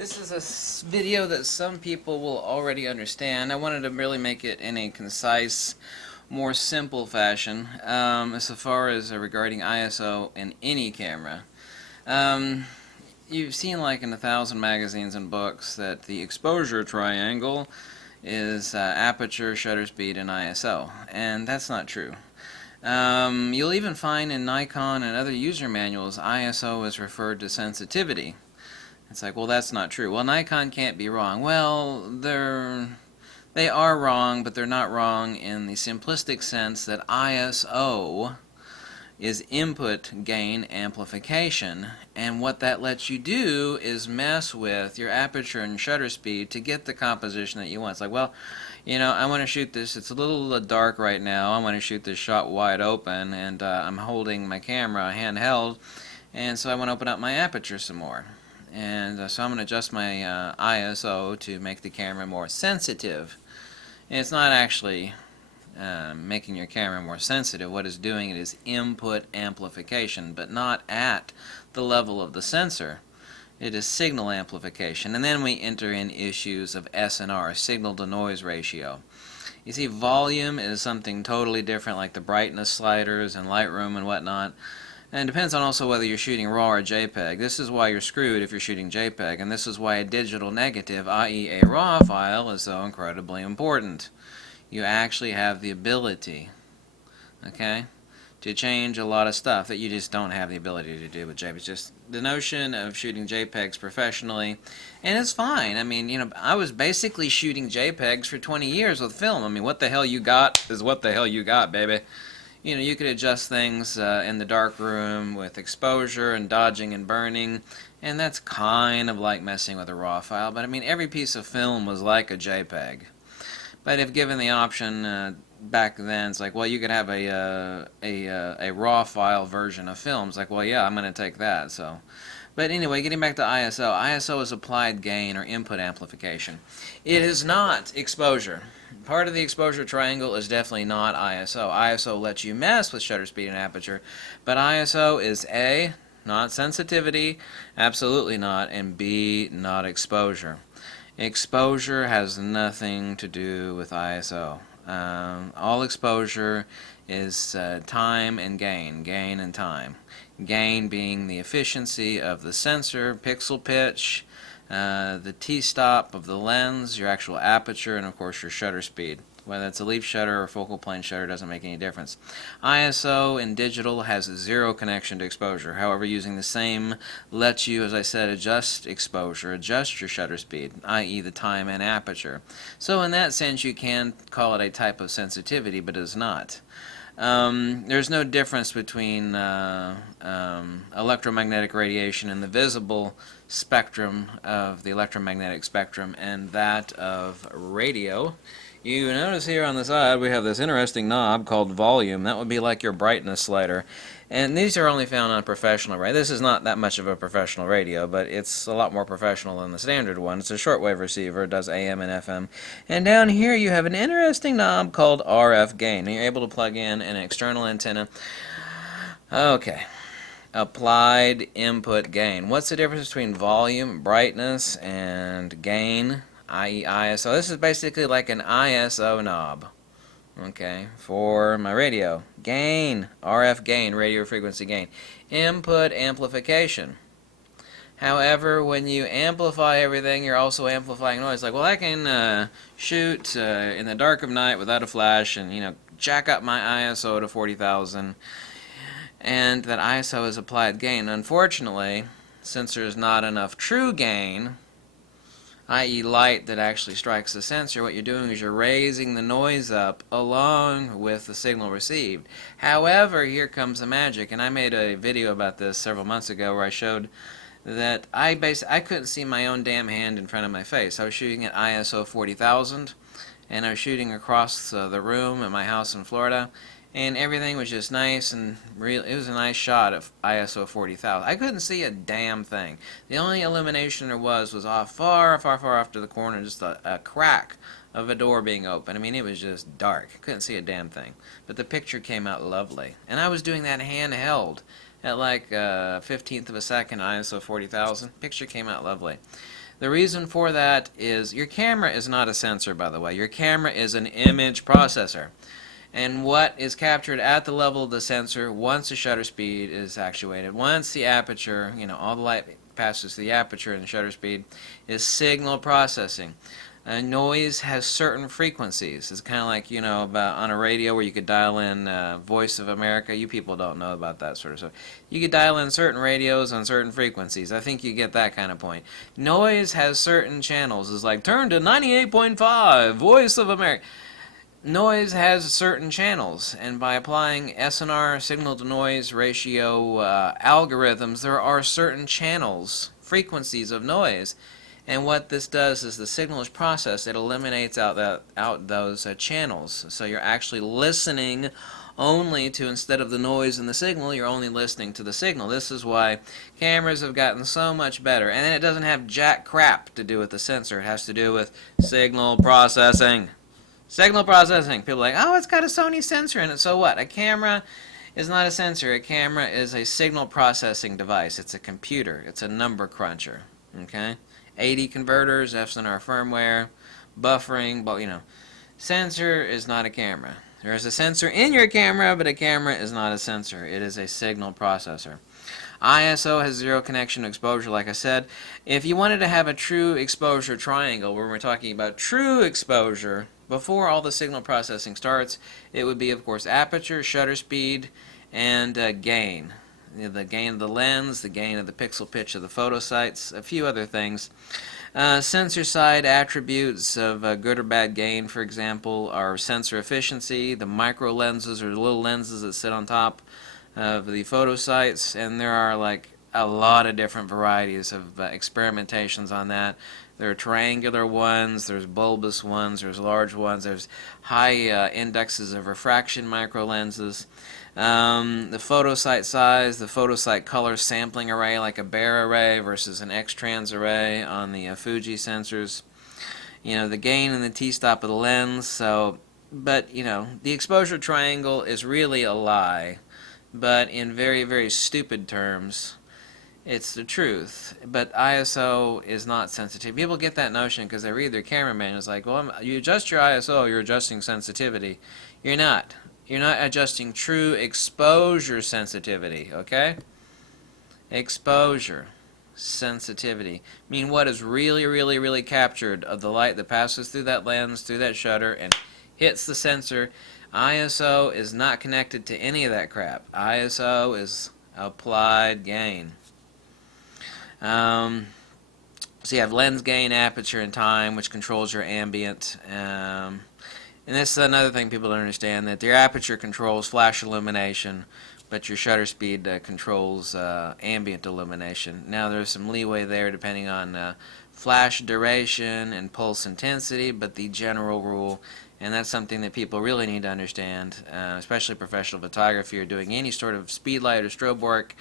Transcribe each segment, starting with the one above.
This is a video that some people will already understand. I wanted to really make it in a concise, more simple fashion as far as regarding ISO in any camera. Um, you've seen like in 1,000 magazines and books that the exposure triangle is aperture, shutter speed, and ISO, and that's not true. You'll even find in Nikon and other user manuals ISO is referred to sensitivity. It's like, well, that's not true. Well, Nikon can't be wrong. Well, they are wrong, but they're not wrong in the simplistic sense that ISO is input gain amplification, and what that lets you do is mess with your aperture and shutter speed to get the composition that you want. It's like, well, I want to shoot this, it's a little dark right now, I want to shoot this shot wide open, and I'm holding my camera handheld, and so I want to open up my aperture some more. And so I'm going to adjust my ISO to make the camera more sensitive. And it's not actually making your camera more sensitive. What it's doing is input amplification, but not at the level of the sensor. It is signal amplification. And then we enter in issues of SNR, signal to noise ratio. You see, volume is something totally different, like the brightness sliders and Lightroom and whatnot. And it depends on also whether you're shooting RAW or JPEG. This is why you're screwed if you're shooting JPEG, and this is why a digital negative, i.e. a RAW file, is so incredibly important. You actually have the ability, okay, to change a lot of stuff that you just don't have the ability to do with JPEG. It's just the notion of shooting JPEGs professionally, and it's fine. I mean, I was basically shooting JPEGs for 20 years with film. I mean, what the hell you got is what the hell you got, baby. You could adjust things in the dark room with exposure and dodging and burning, and that's kind of like messing with a RAW file, but I mean, every piece of film was like a JPEG. But if given the option back then, it's like, well, you could have a RAW file version of film. It's like, well, yeah, I'm going to take that. So, but anyway, getting back to ISO. ISO is applied gain or input amplification. It is not exposure. Part of the exposure triangle is definitely not ISO. ISO lets you mess with shutter speed and aperture, but ISO is A, not sensitivity, absolutely not, and B, not exposure. Exposure has nothing to do with ISO. All exposure is time and gain and time. Gain being the efficiency of the sensor, pixel pitch, the t-stop of the lens, your actual aperture, and of course your shutter speed. Whether it's a leaf shutter or focal plane shutter doesn't make any difference. ISO in digital has zero connection to exposure. However, using the same lets you, as I said, adjust exposure, adjust your shutter speed, i.e. the time and aperture. So in that sense you can call it a type of sensitivity, but it is not. There's no difference between electromagnetic radiation in the visible spectrum of the electromagnetic spectrum and that of radio. You notice here on the side we have this interesting knob called volume. That would be like your brightness slider. And these are only found on professional radio. This is not that much of a professional radio, but it's a lot more professional than the standard one. It's a shortwave receiver. It does AM and FM. And down here you have an interesting knob called RF gain. And you're able to plug in an external antenna. Okay. Applied input gain. What's the difference between volume, brightness, and gain, i.e. ISO? This is basically like an ISO knob. Okay, for my radio. Gain, RF gain, radio frequency gain. Input amplification. However, when you amplify everything, you're also amplifying noise. Like, well, I can shoot in the dark of night without a flash and, jack up my ISO to 40,000. And that ISO is applied gain. Unfortunately, since there's not enough true gain, i.e. light that actually strikes the sensor, what you're doing is you're raising the noise up along with the signal received. However, here comes the magic, and I made a video about this several months ago where I showed that I couldn't see my own damn hand in front of my face. I was shooting at ISO 40,000, and I was shooting across the room at my house in Florida, and everything was just nice and real. It was a nice shot of ISO 40,000. I couldn't see a damn thing. The only illumination there was off far off to the corner, just a crack of a door being open. I mean, it was just dark. Couldn't see a damn thing. But the picture came out lovely. And I was doing that handheld at like 1/15 of a second, ISO 40,000. Picture came out lovely. The reason for that is your camera is not a sensor, by the way. Your camera is an image processor. And what is captured at the level of the sensor once the shutter speed is actuated, once the aperture, all the light passes through the aperture and the shutter speed, is signal processing. Noise has certain frequencies. It's kind of like, about on a radio where you could dial in Voice of America. You people don't know about that sort of stuff. You could dial in certain radios on certain frequencies. I think you get that kind of point. Noise has certain channels. It's like, turn to 98.5, Voice of America. Noise has certain channels, and by applying SNR, signal-to-noise ratio algorithms, there are certain channels, frequencies of noise. And what this does is the signal is processed, it eliminates out those channels. So you're actually listening only to, instead of the noise in the signal, you're only listening to the signal. This is why cameras have gotten so much better. And then it doesn't have jack crap to do with the sensor. It has to do with signal processing. Signal processing. People are like, oh, it's got a Sony sensor in it. So what? A camera is not a sensor. A camera is a signal processing device. It's a computer. It's a number cruncher. Okay? 80 converters, FSNR firmware, buffering, but sensor is not a camera. There is a sensor in your camera, but a camera is not a sensor. It is a signal processor. ISO has zero connection to exposure, like I said. If you wanted to have a true exposure triangle, where we're talking about true exposure, before all the signal processing starts, it would be, of course, aperture, shutter speed, and gain. The gain of the lens, the gain of the pixel pitch of the photo sites, a few other things. Sensor side attributes of good or bad gain, for example, are sensor efficiency, the micro lenses or the little lenses that sit on top of the photo sites, and there are like a lot of different varieties of experimentations on that. There are triangular ones, there's bulbous ones, there's large ones, there's high indexes of refraction micro lenses. The photosite size, the photosite color sampling array, like a Bayer array versus an X-trans array on the Fuji sensors. The gain and the t-stop of the lens. But the exposure triangle is really a lie. But in very, very stupid terms, it's the truth. But ISO is not sensitive. People get that notion because they read their camera manual. It's like, well, you adjust your ISO, you're adjusting sensitivity. You're not. You're not adjusting true exposure sensitivity, okay? Exposure sensitivity. I mean, what is really, really, really captured of the light that passes through that lens, through that shutter, and hits the sensor. ISO is not connected to any of that crap. ISO is applied gain. So you have lens gain, aperture, and time, which controls your ambient. And this is another thing people don't understand, that your aperture controls flash illumination, but your shutter speed controls ambient illumination. Now there's some leeway there depending on flash duration and pulse intensity, but the general rule, and that's something that people really need to understand, especially professional photography or doing any sort of speed light or strobe work,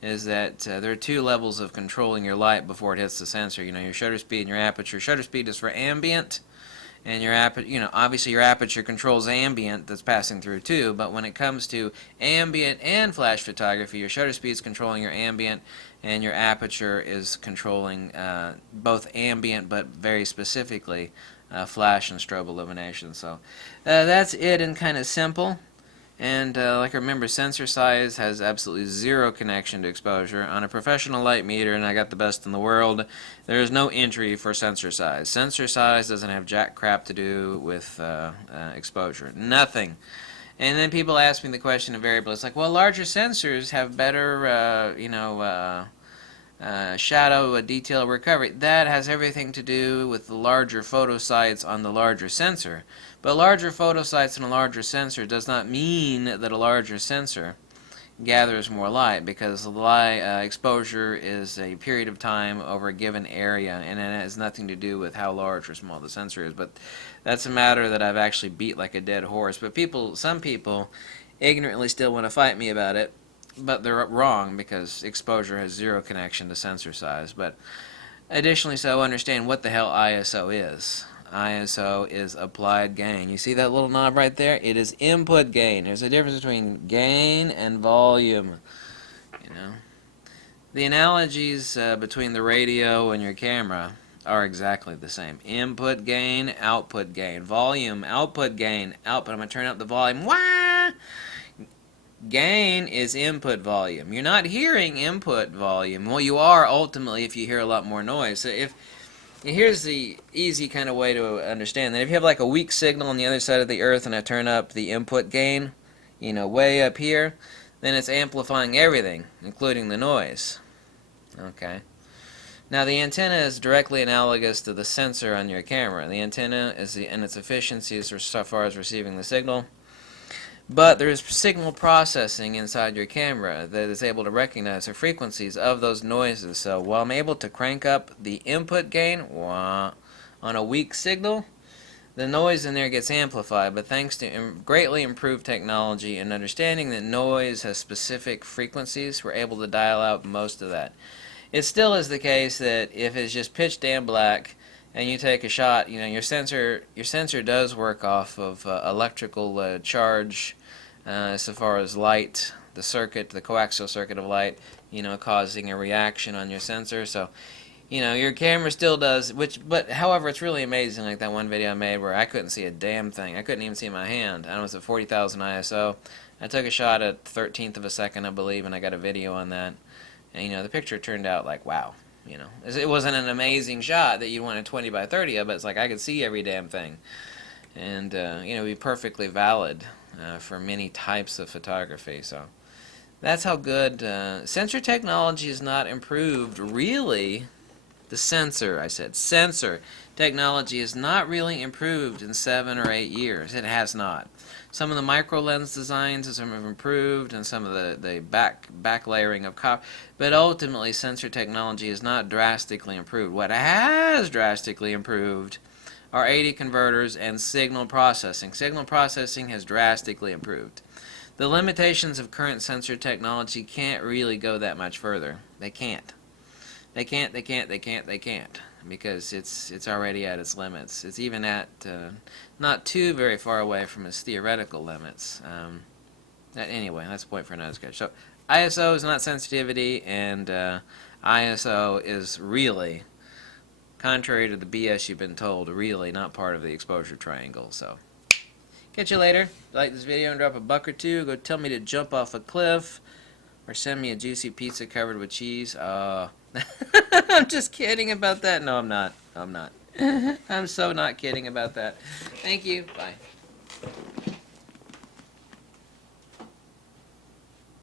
is that there are two levels of controlling your light before it hits the sensor. Your shutter speed and your aperture. Shutter speed is for ambient, and your obviously your aperture controls ambient that's passing through too, but when it comes to ambient and flash photography, your shutter speed is controlling your ambient, and your aperture is controlling both ambient, but very specifically flash and strobe illumination. So that's it in kind of simple. And like I remember, sensor size has absolutely zero connection to exposure. On a professional light meter, and I got the best in the world, there is no entry for sensor size. Sensor size doesn't have jack crap to do with exposure. Nothing. And then people ask me the question invariably, it's like, well, larger sensors have better, shadow detail recovery. That has everything to do with the larger photosites on the larger sensor. But larger photosites and a larger sensor does not mean that a larger sensor gathers more light, because light exposure is a period of time over a given area, and it has nothing to do with how large or small the sensor is. But that's a matter that I've actually beat like a dead horse. But some people ignorantly still want to fight me about it, but they're wrong, because exposure has zero connection to sensor size. But additionally, so understand what the hell ISO is. ISO is applied gain. You see that little knob right there? It is input gain. There's a difference between gain and volume. The analogies between the radio and your camera are exactly the same. Input gain, output gain, volume, output gain, output. I'm going to turn up the volume. Wah! Gain is input volume. You're not hearing input volume. Well, you are ultimately if you hear a lot more noise. So here's the easy kind of way to understand that. If you have like a weak signal on the other side of the earth and I turn up the input gain, way up here, then it's amplifying everything, including the noise. Okay. Now the antenna is directly analogous to the sensor on your camera. The antenna is in its efficiency as far as receiving the signal. But there's signal processing inside your camera that is able to recognize the frequencies of those noises. So while I'm able to crank up the input gain on a weak signal, the noise in there gets amplified. But thanks to greatly improved technology and understanding that noise has specific frequencies, we're able to dial out most of that. It still is the case that if it's just pitch damn black and you take a shot, your sensor does work off of electrical charge so far as light, the coaxial circuit of light, causing a reaction on your sensor. So, your camera still does, but however, it's really amazing, like that one video I made where I couldn't see a damn thing. I couldn't even see my hand. I was at 40,000 ISO. I took a shot at 1/13 of a second, I believe, and I got a video on that. And, the picture turned out like, wow. It wasn't an amazing shot that you wanted 20 by 30 of, but it's like I could see every damn thing. And, be perfectly valid for many types of photography. So that's how good sensor technology is not improved, really. The sensor technology is not really improved in 7 or 8 years. It has not. Some of the micro lens designs have improved, and some of the back layering of copper, but ultimately sensor technology is not drastically improved. What has drastically improved are 80 converters and signal processing. Signal processing has drastically improved. The limitations of current sensor technology can't really go that much further. They can't. They can't, because it's already at its limits. It's even at not too very far away from its theoretical limits. Anyway, that's a point for another sketch. So ISO is not sensitivity, and ISO is really, contrary to the BS you've been told, really not part of the exposure triangle. So catch you later. If you like this video and drop a buck or two, go tell me to jump off a cliff, or send me a juicy pizza covered with cheese. I'm just kidding about that. No, I'm not. I'm so not kidding about that. Thank you. Bye.